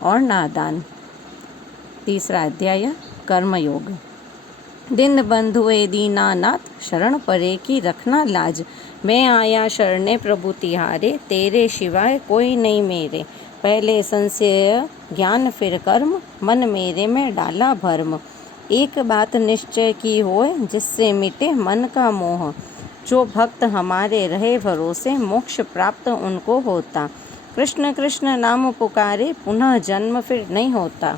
और नादान। तीसरा अध्याय कर्मयोग। दिन बंधुए दीनानाथ, शरण परे की रखना लाज। मैं आया शरणे प्रभु तिहारे, तेरे सिवाय कोई नहीं मेरे। पहले संशय ज्ञान फिर कर्म, मन मेरे में डाला भर्म। एक बात निश्चय की होए, जिससे मिटे मन का मोह। जो भक्त हमारे रहे भरोसे, मोक्ष प्राप्त उनको होता। कृष्ण कृष्ण नाम पुकारे, पुनः जन्म फिर नहीं होता।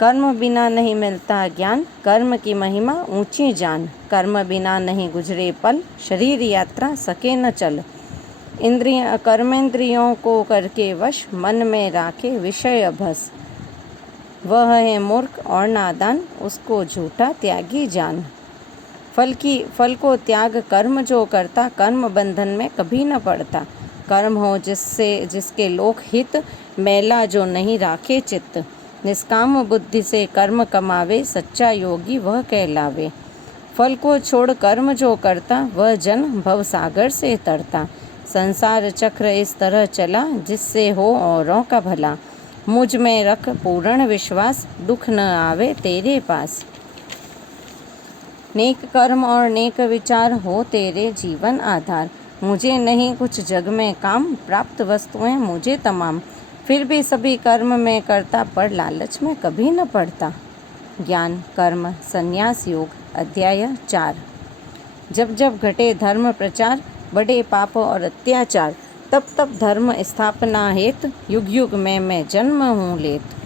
कर्म बिना नहीं मिलता ज्ञान, कर्म की महिमा ऊंची जान। कर्म बिना नहीं गुजरे पल, शरीर यात्रा सके न चल। कर्मेंद्रियों को करके वश, मन में राखे विषय भस। वह है मूर्ख और नादान, उसको झूठा त्यागी जान। फल को त्याग कर्म जो करता, कर्म बंधन में कभी न पड़ता। कर्म हो जिसके लोक हित, मैला जो नहीं राखे चित्त। निष्काम बुद्धि से कर्म कमावे, सच्चा योगी वह कहलावे। फल को छोड़ कर्म जो करता, वह जन भवसागर से तरता। संसार चक्र इस तरह चला, जिससे हो औरों का भला। मुझ में रख पूर्ण विश्वास, दुख न आवे तेरे पास। नेक कर्म और नेक विचार हो तेरे जीवन आधार। मुझे नहीं कुछ जग में काम, प्राप्त वस्तुएं मुझे तमाम। फिर भी सभी कर्म में करता, पर लालच में कभी न पड़ता। ज्ञान कर्म संन्यास योग। अध्याय 4। जब जब घटे धर्म प्रचार, बढ़े पाप और अत्याचार, तब तब धर्म स्थापना हेत, युग युग में मैं जन्म हूँ लेत।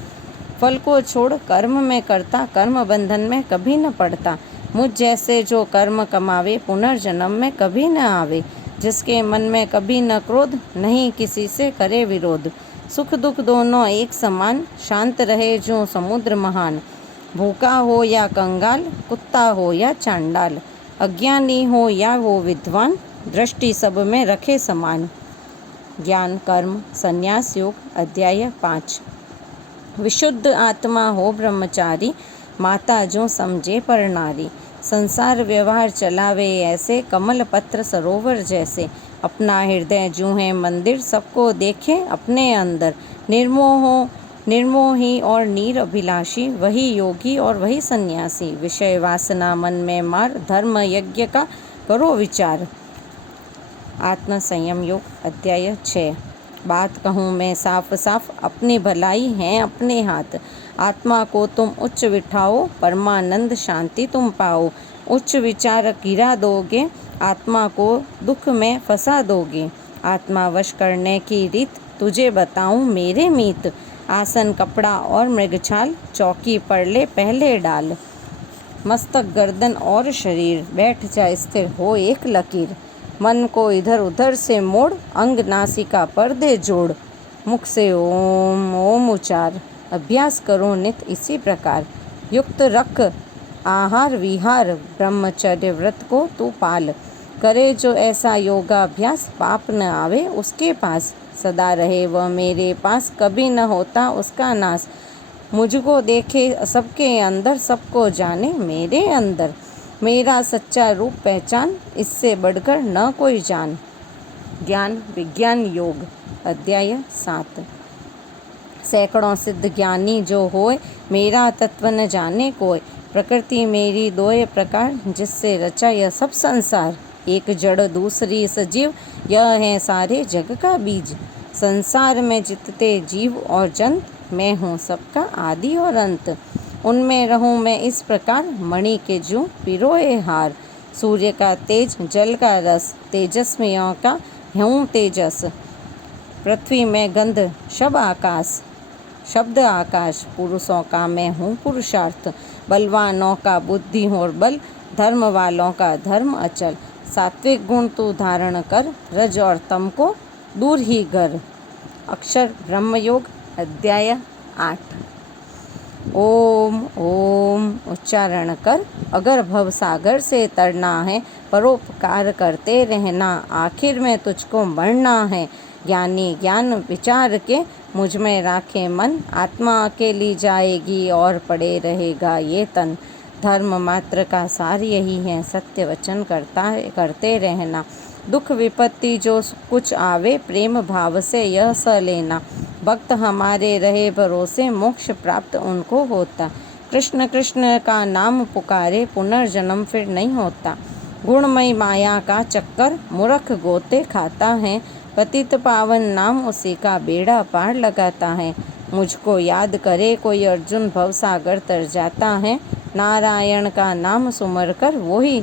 फल को छोड़ कर्म में करता, कर्म बंधन में कभी न पड़ता। मुझ जैसे जो कर्म कमावे, पुनर्जन्म में कभी न आवे। जिसके मन में कभी न क्रोध, नहीं किसी से करे विरोध। सुख दुख दोनों एक समान, शांत रहे जो समुद्र महान। भूखा हो या कंगाल, कुत्ता हो या चांडाल, अज्ञानी हो या वो विद्वान, दृष्टि सब में रखे समान। ज्ञान कर्म संन्यास योग। अध्याय 5। विशुद्ध आत्मा हो ब्रह्मचारी, माता जो समझे पर नारी। संसार व्यवहार चलावे ऐसे, कमल पत्र सरोवर जैसे। अपना हृदय जूं है मंदिर, सबको देखे अपने अंदर। निर्मोही और निरभिलाषी, वही योगी और वही सन्यासी। विषय वासना मन में मार, धर्म यज्ञ का करो विचार। आत्म संयम योग। अध्याय 6। बात कहूँ मैं साफ साफ, अपनी भलाई है अपने हाथ। आत्मा को तुम उच्च बिठाओ, परमानंद शांति तुम पाओ। उच्च विचार गिरा दोगे, आत्मा को दुख में फंसा दोगे। आत्मा वश करने की रीत, तुझे बताऊं मेरे मीत। आसन कपड़ा और मृगछाल, चौकी पर ले पहले डाल। मस्तक गर्दन और शरीर, बैठ जा स्थिर हो एक लकीर। मन को इधर उधर से मोड़, अंग नासिका पर दे जोड़। मुख से ओम ओम उच्चार, अभ्यास करो नित इसी प्रकार। युक्त रख आहार विहार, ब्रह्मचर्य व्रत को तू पाल। करे जो ऐसा योगाभ्यास, पाप न आवे उसके पास। सदा रहे वह मेरे पास, कभी न होता उसका नाश। मुझको देखे सबके अंदर, सबको जाने मेरे अंदर। मेरा सच्चा रूप पहचान, इससे बढ़कर न कोई जान। ज्ञान विज्ञान योग। अध्याय 7। सैकड़ों सिद्ध ज्ञानी जो होए, मेरा तत्व न जाने कोय। प्रकृति मेरी दोय प्रकार, जिससे रचा यह सब संसार। एक जड़ दूसरी सजीव, यह है सारे जग का बीज। संसार में जितते जीव और जंत, मैं हूँ सबका आदि और अंत। उनमें रहूँ मैं इस प्रकार, मणि के जूं पिरोए हार। सूर्य का तेज जल का रस, तेजस्वियों का हूँ तेजस। पृथ्वी में गंध शब्द आकाश, पुरुषों का मैं हूँ पुरुषार्थ। बलवानों का बुद्धि और बल, धर्म वालों का धर्म अचल। सात्विक गुण तू धारण कर, रज और तम को दूर ही कर। अक्षर ब्रह्मयोग। अध्याय 8। ओम ओम उच्चारण कर, अगर भवसागर से तरना है। परोपकार करते रहना, आखिर में तुझको मरना है। ज्ञानी ज्ञान विचार के, मुझ में राखे मन। आत्मा अकेली जाएगी और पड़े रहेगा ये तन। धर्म मात्र का सार यही है, सत्य वचन करते रहना। दुख विपत्ति जो कुछ आवे, प्रेम भाव से यह स लेना। भक्त हमारे रहे भरोसे, मोक्ष प्राप्त उनको होता। कृष्ण कृष्ण का नाम पुकारे, पुनर्जन्म फिर नहीं होता। गुणमयी माया का चक्कर मूर्ख गोते खाता है, पतित पावन नाम उसी का बेड़ा पार लगाता है। मुझको याद करे कोई अर्जुन भव सागर तर जाता है, नारायण का नाम सुमर कर वो ही